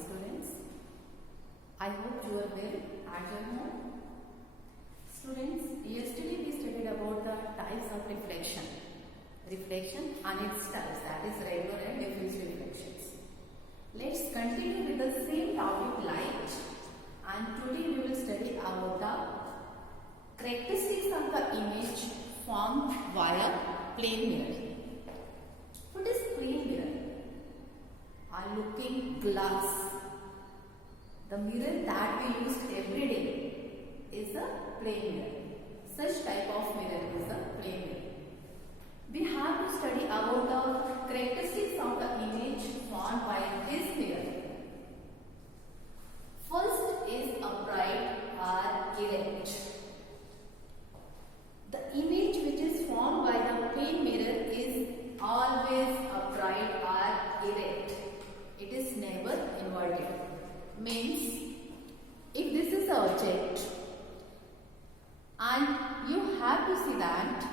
students. I hope you are well at your home. Students, yesterday we studied about the types of reflection. Reflection and its types, that is regular and diffuse reflections. Let's continue with the same topic, light. And today we will study about the characteristics of the image formed via plane mirror. What is plane mirror? A looking glass. The mirror that we use every day is a plane mirror. Such type of mirror is a plane mirror. We have to study about the characteristics of the image formed by this mirror. First is upright or erect. The image which is formed by the plane mirror is always upright or erect. It is never inverted. Means, if this is an object and you have to see that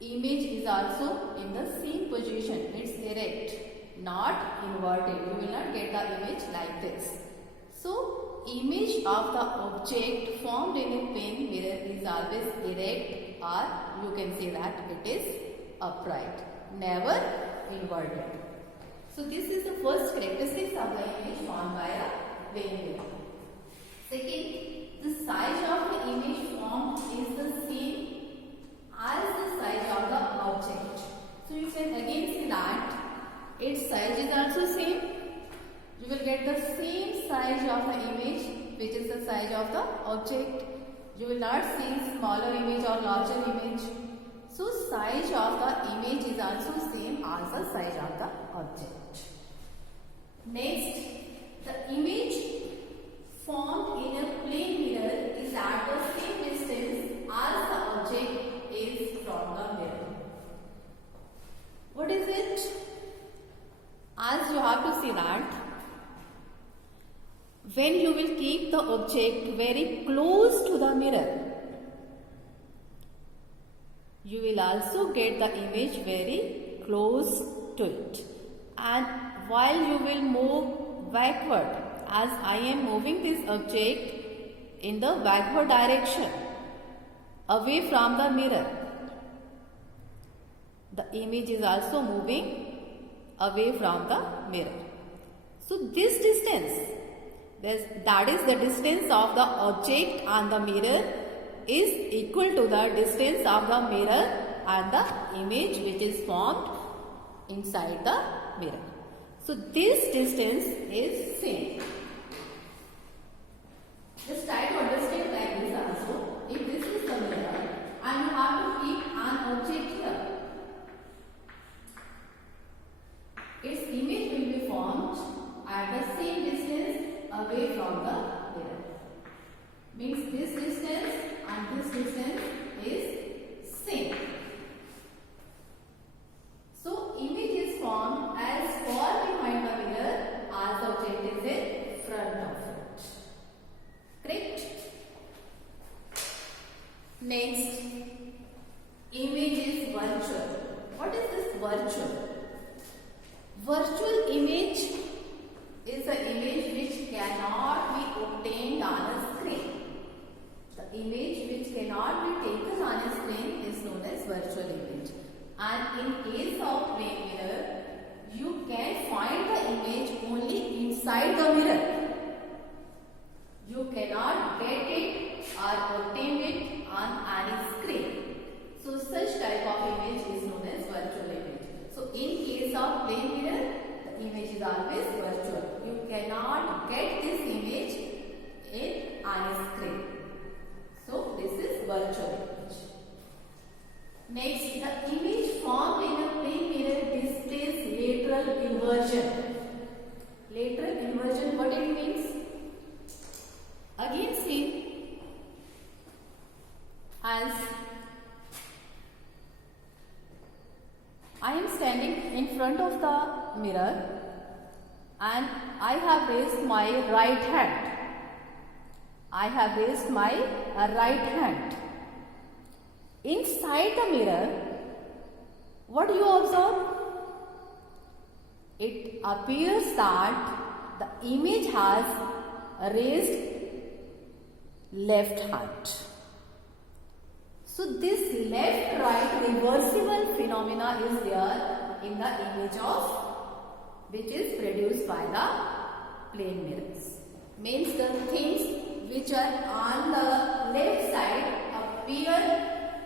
image is also in the same position, it's erect, not inverted. You will not get the image like this. So, image of the object formed in a plane mirror is always erect, or you can say that it is upright, never inverted. So, this is the first characteristics of the image formed by a plane mirror. Second, the size of the image formed is the same as the size of the object. So, you can again see that its size is also same. You will get the same size of the image, which is the size of the object. You will not see smaller image or larger image. So, size of the image is also same as the size of the object. Next, the image formed in a plane mirror is at the same distance as the object is from the mirror. What is it? As you have to see that when you will keep the object very close to the mirror, you will also get the image very close to it. And while you will move backward, as I am moving this object in the backward direction, away from the mirror, the image is also moving away from the mirror. So, this distance, that is the distance of the object and the mirror, is equal to the distance of the mirror and the image which is formed inside the mirror. So, this distance is same. Just try to understand like this also. If this is the mirror and you have to keep an object here, its image will be formed at the same distance away from the mirror. Means this distance and this distance is same. So, image is formed as far behind the mirror as the object is in front of it. Correct? Next, image is virtual. What is this virtual? Virtual image is an image which cannot be obtained on a screen. The image which cannot be taken on a screen is known as virtual image. And in case of plane mirror, you can find the image only inside the mirror. You cannot get it or obtain it on any screen. So, such type of image is known as virtual image. So, in case of plane mirror, the image is always virtual. You cannot get this image in any screen. So, this is virtual image. Next, the image formed in a plane mirror displays lateral inversion. Lateral inversion, what it means? Again, see, as I am standing in front of the mirror and I have raised my right hand. I have raised my right hand. Inside the mirror, what do you observe? it appears that the image has raised left hand. So this left-right reversible phenomena is there in the image of which is produced by the plane mirrors. Means the things which are on the left side appear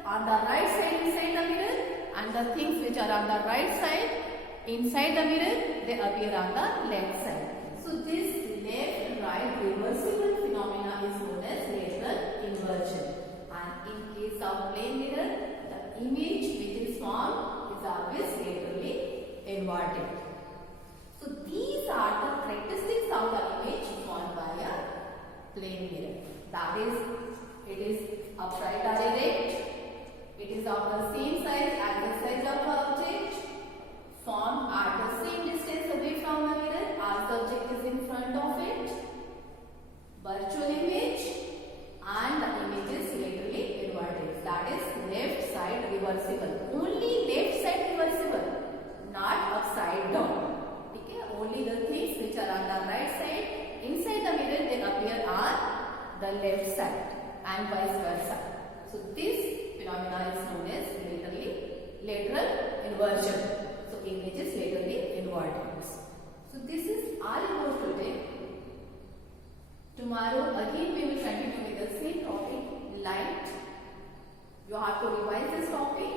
on the right side inside the mirror, and the things which are on the right side inside the mirror, they appear on the left side. So this left-right reversible phenomena is known as lateral inversion. And in case of plane mirror, the image which is formed is always laterally inverted. So these are the characteristics of the image formed by a plane mirror. That is, it is upright or erect, it is of the same size as the size of the object, formed at the same distance away from the mirror as the object is in front of it, virtual image, and the image is laterally inverted. That is left side reversible. Only left side reversible, not upside down. Okay? Only the things which are on the right side inside the mirror, they appear on the left side and vice versa. So this phenomena is known as lateral inversion. So image is laterally inverted. So this is all about today. Tomorrow again we will continue with the same topic, light. You have to revise this topic